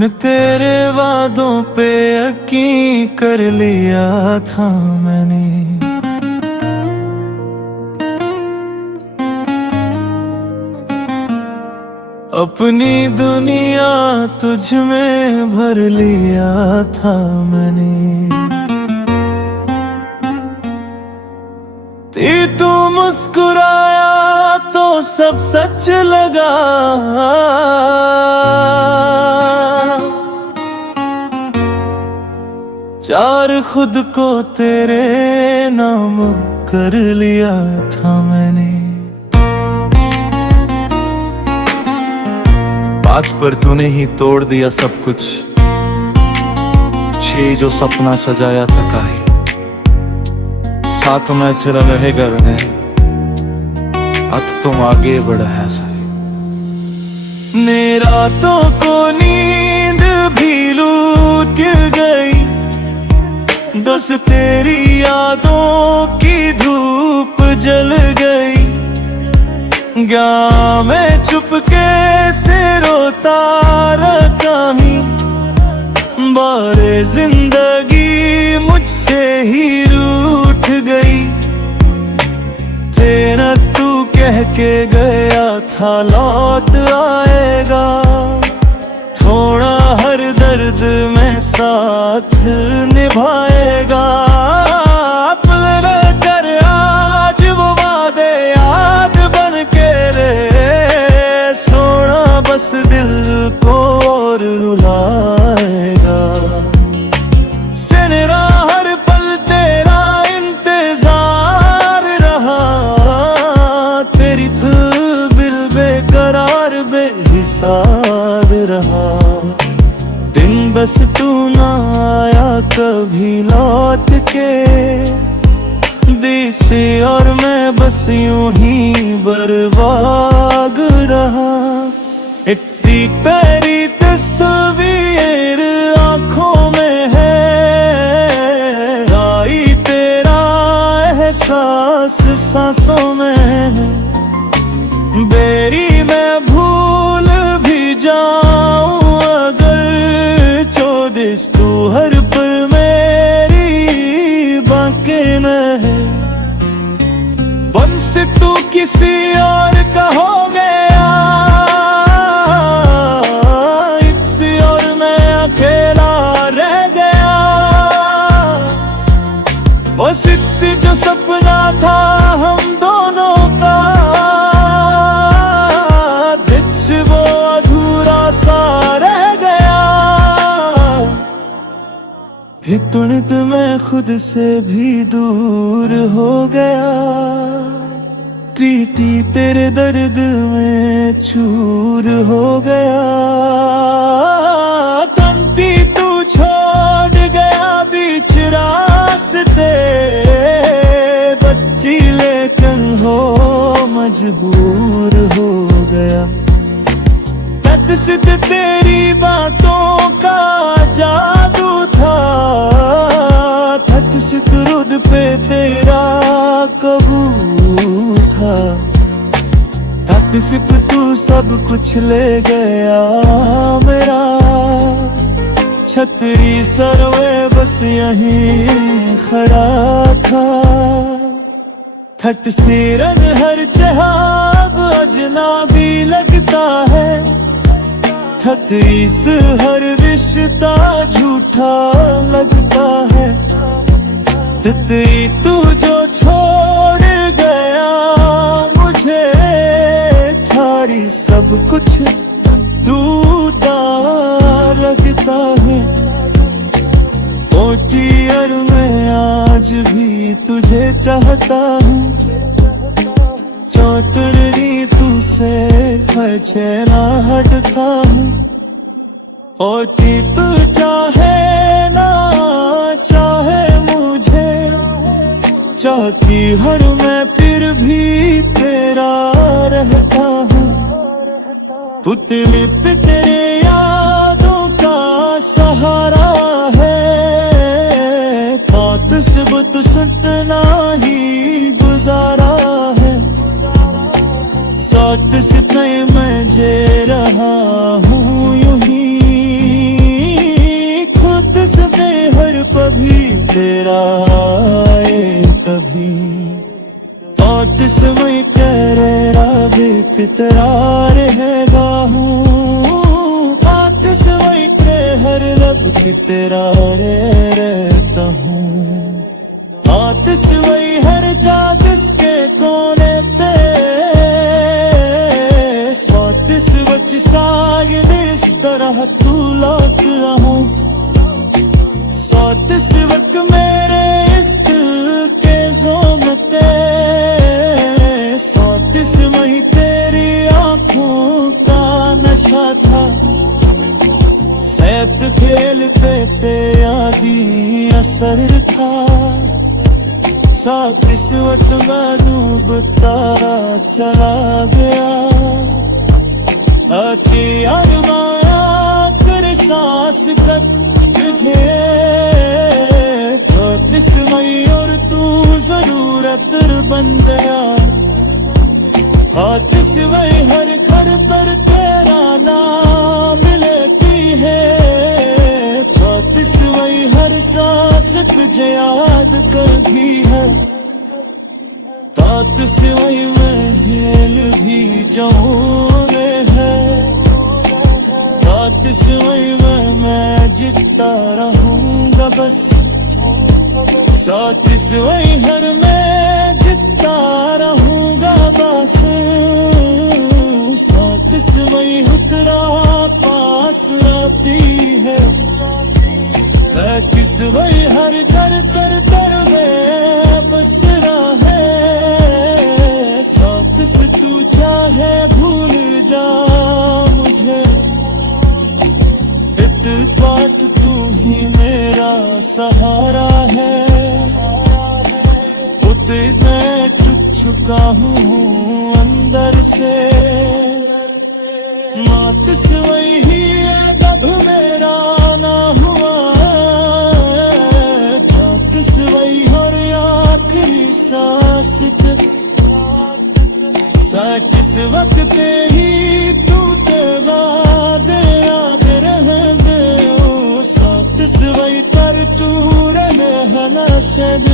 उन तेरे वादों पे यकीन कर लिया था मैंने। अपनी दुनिया तुझ में भर लिया था मैंने। तू मुस्कुराया तो सब सच लगा, चार खुद को तेरे नाम कर लिया था मैंने। बात पर तूने ही तोड़ दिया सब कुछ, छे जो सपना सजाया था काहे साथ में चला रहेगा रहे। अब तुम आगे बढ़ा है सारे रातों को नींद भी लूट गई, बस तेरी यादों की धूप जल गई। क्या मैं चुपके से रोता रहा हूँ, बारे जिंदगी मुझसे ही रूठ गई। तेरा तू कह के गया था लौट आएगा, थोड़ा हर दर्द में साथ निभाएगा। अपने कर आज वो वादे याद बन के रे, सोना बस दिल को और रुलाएगा। सिनरा हर पल तेरा इंतजार रहा, तेरी बिल बेकरार बेहिसाब रहा। दिन बस तू ना आया कभी लौट के, देसी और मैं बस यूं ही बर्बाद रहा। इतनी तेरी तस्वीर आंखों में है, आई तेरा एहसास सांसों में है। बेरी मैं भूल भी जाऊं अगर, चौदिस तू हर पर मेरी बांके में है। बंस तू किसी और का हो गया, इसी और मैं अकेला रह गया। बस इसी जो सपना था हम दोनों का, वो अधूरा सा रह गया। तुणित मैं खुद से भी दूर हो गया, प्रीति तेरे दर्द में चूर हो गया। तंती तू छोड़ गया बीच रास्ते, बच्ची लेकिन हो मजबूर हो गया। सिद्ध तेरी बातों का जादू था, थत सितरुद पे तेरा कबू था। थत सिप तू सब कुछ ले गया मेरा, छतरी सरवे बस यहीं खड़ा था। थत सिरन हर जहाब अजनबी लगता है, थत इस हर रिश्ता झूठा लगता है। तितली तू जो छोड़ गया मुझे, थारी सब कुछ टूटा लगता है। ओटी और मैं आज भी तुझे चाहता हूँ, चौतरनी तू से हर चेहरा हटता हूँ। और तू चाहे ना चाहे मुझे, चाहती हर मैं फिर भी तेरा रहता हूँ। पुतली पे तेरे यादों का सहारा है, खात से बुत सतना ही गुजारा है। साथ से मैं जे रहा हूँ यूं ही, तेरा आए कभी। और समय कह रेरा भी फितरा रहेगा हूँ, समय के हर लब की तेरा रे रहता हूँ। वही हर जा जिसके कोने पे स्वातिस बच सागिद इस तरह तू लौट आहूं। स्वातिस वक्त मेरे इस दिल के ज़ोमते, स्वातिस वही तेरी आंखों का नशा था। सैत खेल पे तेरी असर था। साथ इस वक्त मैं बतारा चला गया। आके अरमाया कर सांस कट तुझे, तो तिस्मई और तू जरूरत बन गया। हाथ से वही हर घर पर तेरा नाम लेती है, तो तिस्मई हर सांस तुझे याद करती है। तात से वही मैं हेल भी जाऊं है, तात से वही मैं जीतता रहूंगा बस। साथ से वही हर मैं जीतता रहूंगा बस। साथ से वही उतरा पास आती है, किस वही हर दर तर तर में बस रहा है। साथ से तू चाहे भूल जा मुझे, बात तू ही मेरा सहारा है। उते मैं टूट चुका हूँ अंदर से, मात से वही है दब मेरा ना हुआ। जात से वही और आखिरी सांस तक, साथ से वक्त ही तू वादे याद रह दे। साथ से वही पर तू रहना शायद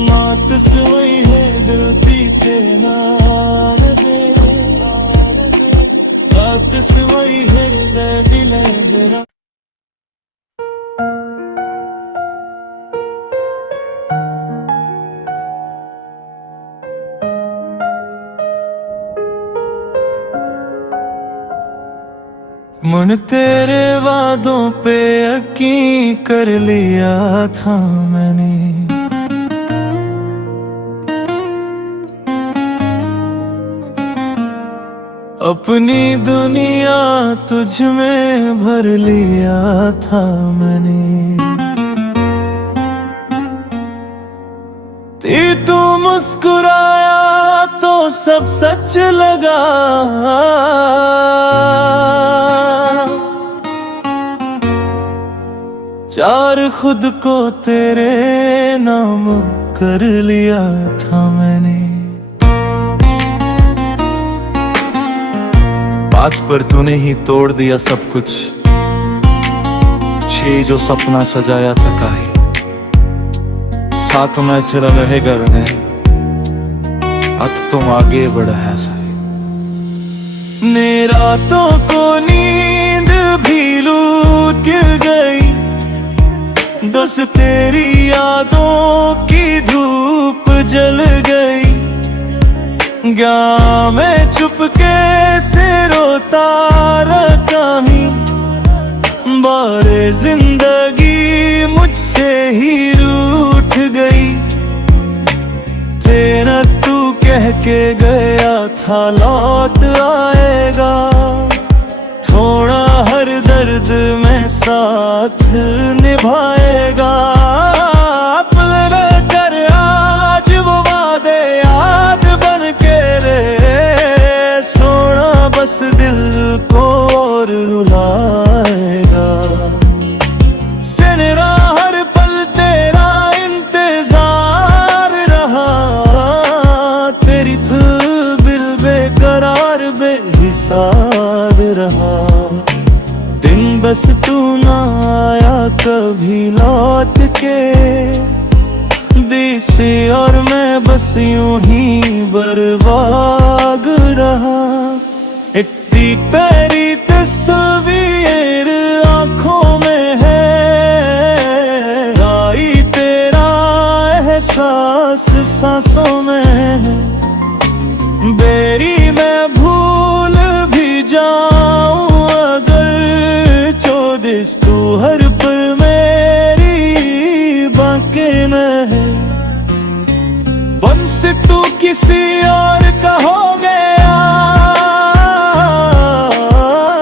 मात से वही है दिल पीते नाम दे। बात से वही है दिल मेरा। मन तेरे वादों पे यकीन कर लिया था मैंने, अपनी दुनिया तुझ में भर लिया था मैंने। तू मुस्कुराया तो सब सच लगा, चार खुद को तेरे नाम कर लिया था मैंने। बात पर तूने ही तोड़ दिया सब कुछ, छे जो सपना सजाया था काहे। साथ में चला रहेगा रहे, अब तुम आगे बढ़ा है सारी। रातों को नींद भी लूट गई, बस तेरी यादों की धूप जल गई। क्या मैं चुपके से रोता रहा ही, बारे जिंदगी मुझसे ही रूठ गई। तेरा तू कह के गया था लौट आएगा, थोड़ा हर दर्द में साथ निभाएगा। अपने कर आज वो वादे याद बन के रे, सोना बस दिल को और रुलाएगा। सिनरा हर पल तेरा इंतजार रहा, तेरी धूल बेकरार बेहिसाब रहा। दिन बस तू ना आया कभी लौट के, देश और मैं बस यूं ही बर्बाद रहा। इतनी तेरी तस्वीर आंखों में है, आई तेरा एहसास सांसों में है। बेरी मैं भूल भी जाऊं अगर, चौदिस तू हर पल मेरी बांके में है। बंस तू किसी और का हो गया,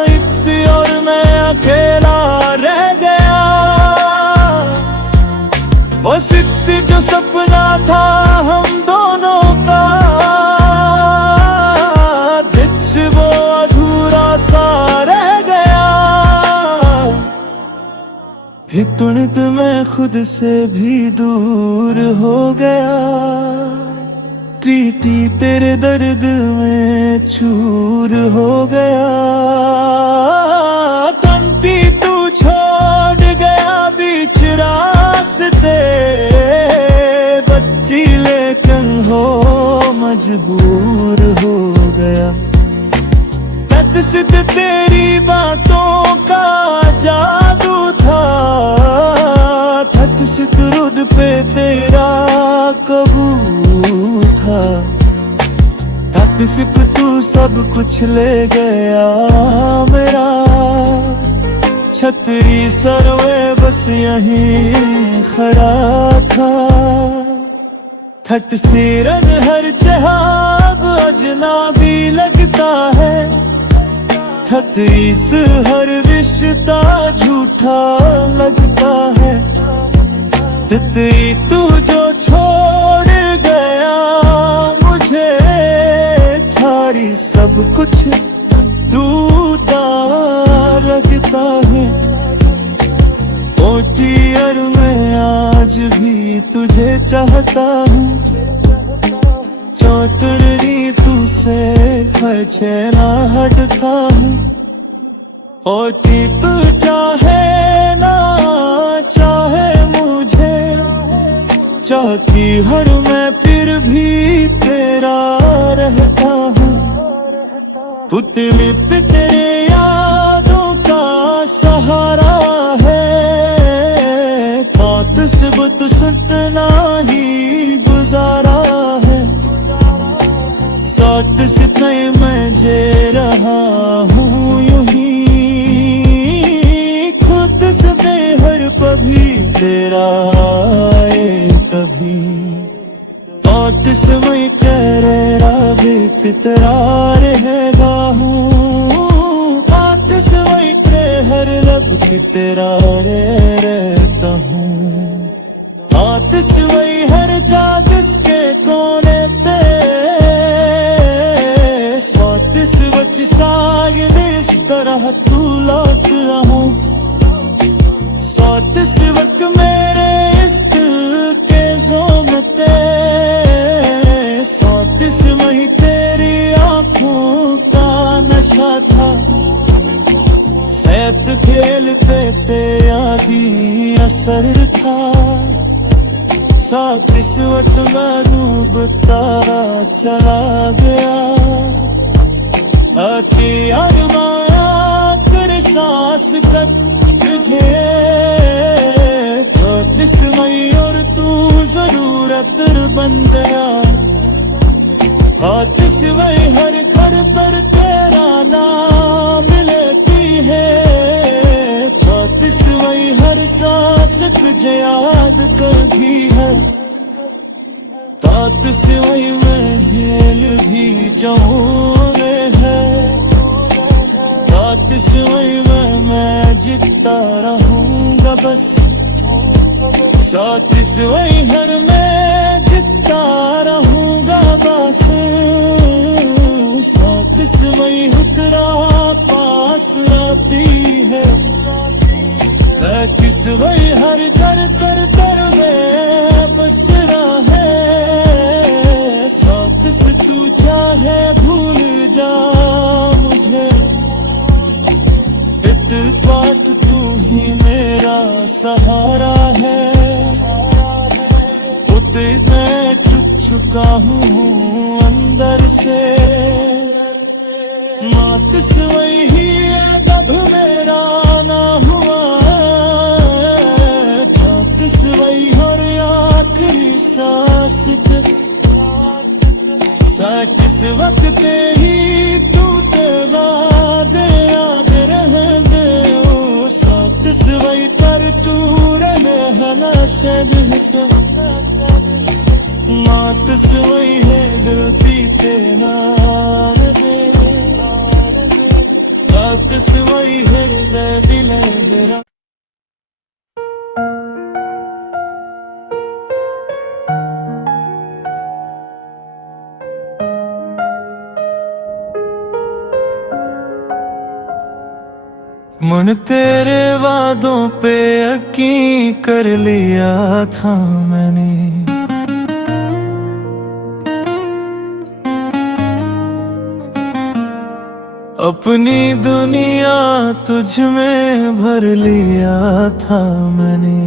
इससे और मैं अकेला रह गया। बस इससे जो सपना था हम दोनों का, वो अधूरा सा रह गया। फिर तुरंत मैं खुद से भी दूर हो गया, प्रीति तेरे दर्द में चूर हो गया। तंती तू छोड़ गया बीच रास्ते, बच्ची लेकिन हो मजबूर हो गया। सिद्ध तेरी बातों का जादू था, थत सिद्ध रुद पे तेरा कबू था। थत सिप तू सब कुछ ले गया मेरा, छतरी सरवे बस यहीं खड़ा था। थत सिरन हर जहाब अजनबी लगता है, थत इस हर रिश्ता झूठा लगता है। तितली तू जो छोड़ गया मुझे, छाड़ी सब कुछ टूटा लगता है। ओटी और मैं आज भी तुझे चाहता हूँ, चौतरनी तू से हर चेहरा हटता हूँ। और टिप चाहे ना चाहे मुझे, चाहती हर मैं फिर भी तेरा रहता हूँ। पुतली पे तेरे यादों का सहारा है, कात से बुत सतना ही गुजारा है। साथ से तय मैं जे रहा हूँ यूं ही, खुद से बेहर कभी तेरा आए कभी। बात से मैं कह रहा बेफितरा रहेगा हूँ, बात से मैं कह हर लब की तेरा रहता हूँ। हाथ से वही हर जा जिसके कोने पे, बच शायद इस तरह तू लौट आऊं। सौत सिवक मेरे इस दिल के ज़ोमते, सौत सिवही तेरी आंखों का नशा था। सैत खेल पे तेरा भी असर था, साथ इस वक्त मैं डूबता चला गया। आके अरमाया कर सांस कट तुझे, तो जिसमई और तू जरूरत बन गया। हाथ सिवई हर घर पर तेरा नाम लेती है, तो सिवई हर सांस तुझे याद करती है। तात सिवई में हेल भी जाऊं है, तात सिवई में मैं जीतता रहूंगा बस। साथ सिवई हर मैं जीतता रहूंगा बस। साथ सिवई हुतरा पास आती है, तात सिवई हर दर तर तर में बस रहा है। साथ से तू चाहे भूल जा मुझे, बात सहारा है, उतने टूट चुका हूँ अंदर से। मातिस वही है दब मेरा ना हुआ, जातिस वही और आखिरी सांस थे। किस वक्त ही टूटे वादे याद रह दे, ओ साथ सवई पर तू रहे हला शब तो। मात सवई है दिल पीते नाम दे, रात सवई है दिल मेरा। मन तेरे वादों पे यकीन कर लिया था मैंने, अपनी दुनिया तुझ में भर लिया था मैंने।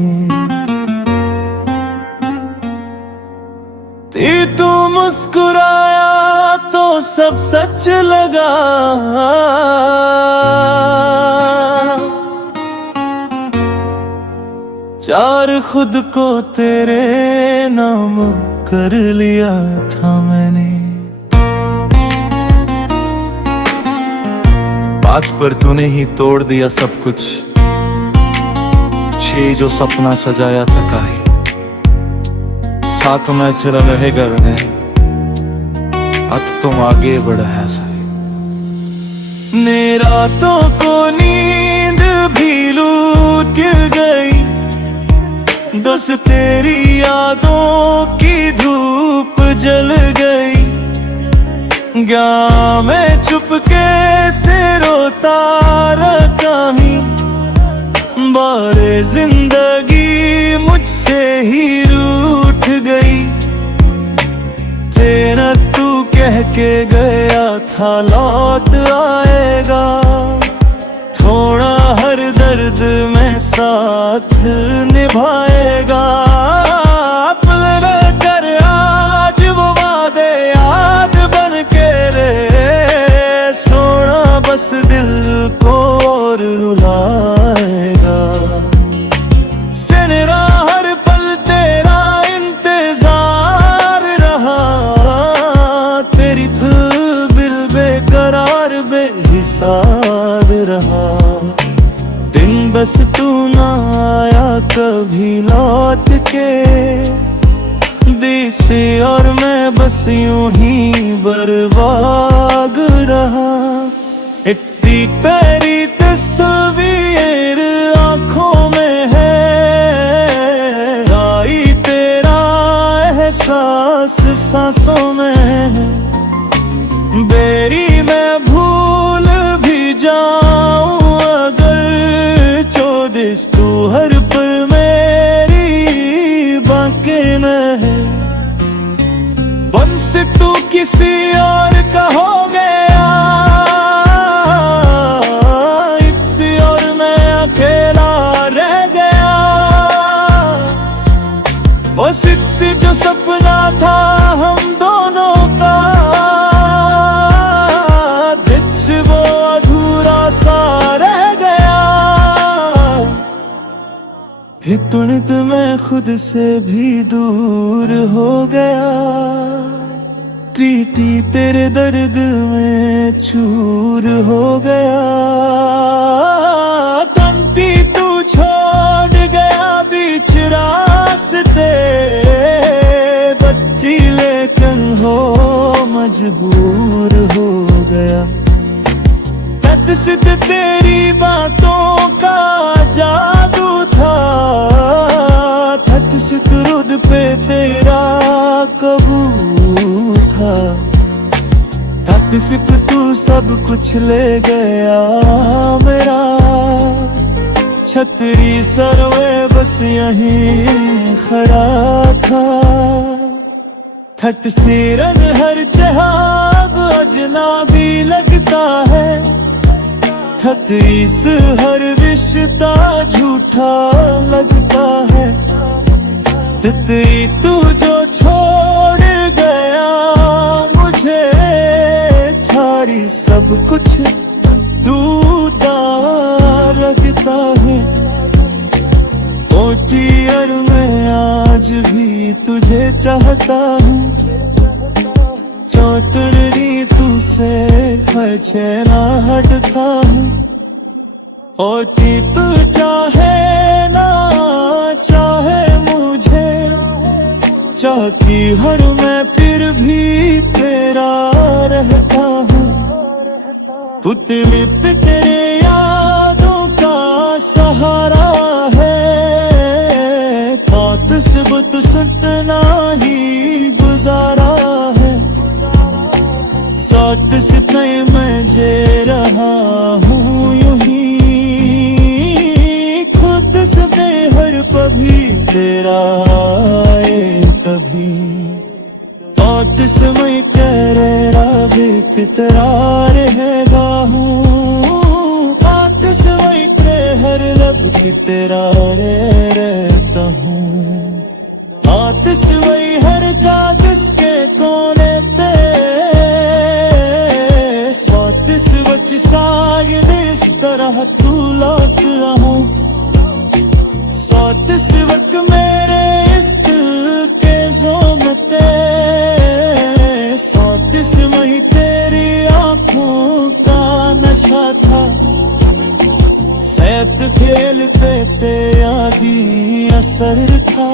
तू मुस्कुराया तो सब सच लगा, चार खुद को तेरे नाम कर लिया था मैंने। बात पर तूने ही तोड़ दिया सब कुछ, छे जो सपना सजाया था काहे, साथ में चला रहेगा रहे, अब तुम आगे बढ़ा है सारे। मेरा तो को नींद भी लूट गई, बस तेरी यादों की धूप जल गई। क्या मैं चुपके से रोता रहा ही, बारे जिंदगी मुझसे ही रूठ गई। तेरा तू कह के गया था लौट आएगा, थोड़ा हर दर्द में साथ निभाएगा। अपने कर आज वो वादे याद बन के रे, सोना बस दिल को और रुलाएगा। सिनरा हर पल तेरा इंतजार रहा, तेरी बिल बेकरार बेहिसाब रहा। दिन बस तू ना आया कभी लौट के, देसी और मैं बस यूं ही बर्बाद रहा। इतनी तेरी तस्वीर आंखों में है, आई तेरा एहसास सांसों में है। बेरी मैं भूल भी जाऊं अगर, चौदिस तू हर पल मेरी बांके में है। बंस तू किसी और का हो गया, इसी और मैं अकेला रह गया। बस इससे जो सपना था हम दोनों का, वो अधूरा सा रह गया। तुणित मैं खुद से भी दूर हो गया, प्रीति तेरे दर्द में चूर हो गया। तंती तू छोड़ गया बीच रास्ते, बच्ची लेकिन हो मजबूर हो गया। सिद्ध तेरी बातों का जादू था, थत सितरुद पे तेरा कबू था। थत सिप तू सब कुछ ले गया मेरा, छतरी सरवे बस यहीं खड़ा था। थत सिरन हर जहाब अजनबी लगता है, थत इस हर रिश्ता झूठा लग है। ओटी और मैं आज भी तुझे चाहता हूँ, चौतरनी तुझसे हर छेना हटता हूँ। और टीप चाहे ना चाहे मुझे, चाहती हर मैं फिर भी तेरा रहता हूँ। पुतली पे तेरे यादों का सहारा है, बात से बुत सतना ही गुजारा है। साथ से तय मैं जे रहा हूँ यूं ही, खुद से बेहर कभी तेरा आए कभी। बात से मैं कह रहा भी फितरा रहेगा हूँ, बात से मैं कह हर लब की तेरा रहता हूँ। बात से वही हर जा जिसके कोने पे, स्वादिस बच शायद इस तरह तू लौट आऊं। स्वादिस वक्त मेरे इस दिल के ज़ोमते, स्वादिस वही तेरी आंखों का नशा था। सैत खेल पे तेरा भी असर था,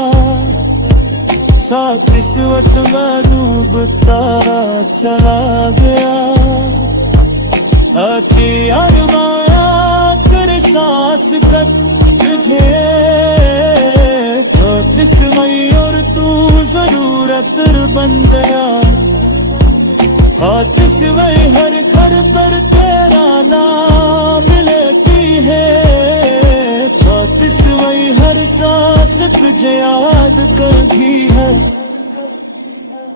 साथ इस वक्त मैं डूबता चला गया। आके अरमाया कर सांस कट तुझे, तो किस्मई और तू जरूरत बन गया। हाथ से वही हर घर पर तेरा नाम लेती है, हाथ से वही हर सांस तुझे याद करती है।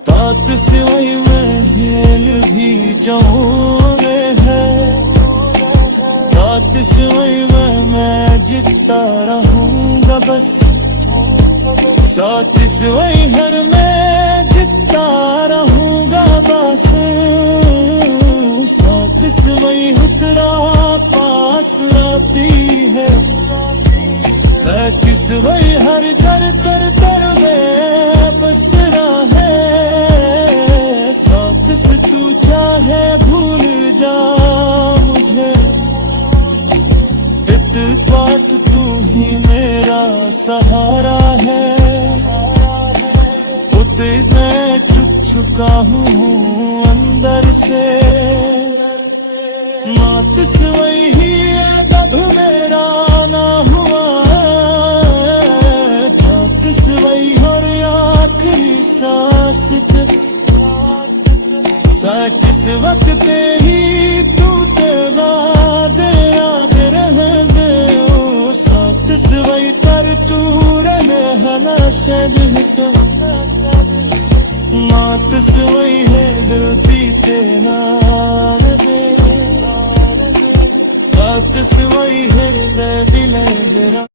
तात से वही मैं हिल भी जाऊं है, तात से वही मैं जीता रहूंगा बस। साथ से वही हर मैं जीता रहूंगा बस। साथ से वही तेरा पास आती है, किस वही हर कर तर तर में बस रहा है। साथ से तू चाहे भूल जा मुझे, बात तू ही मेरा सहारा है। उते मैं टूट चुका हूँ अंदर से, मात से वही दब मेरा ना हुआ। जात से वही और आखिरी सांस साथ इस वक्त ही तू तेरा दे याद रह दे। साथ से वही पर तू रहना शरीक, मात से वही है दिल पीते नाम दे। बात से वही है दिल मेरा।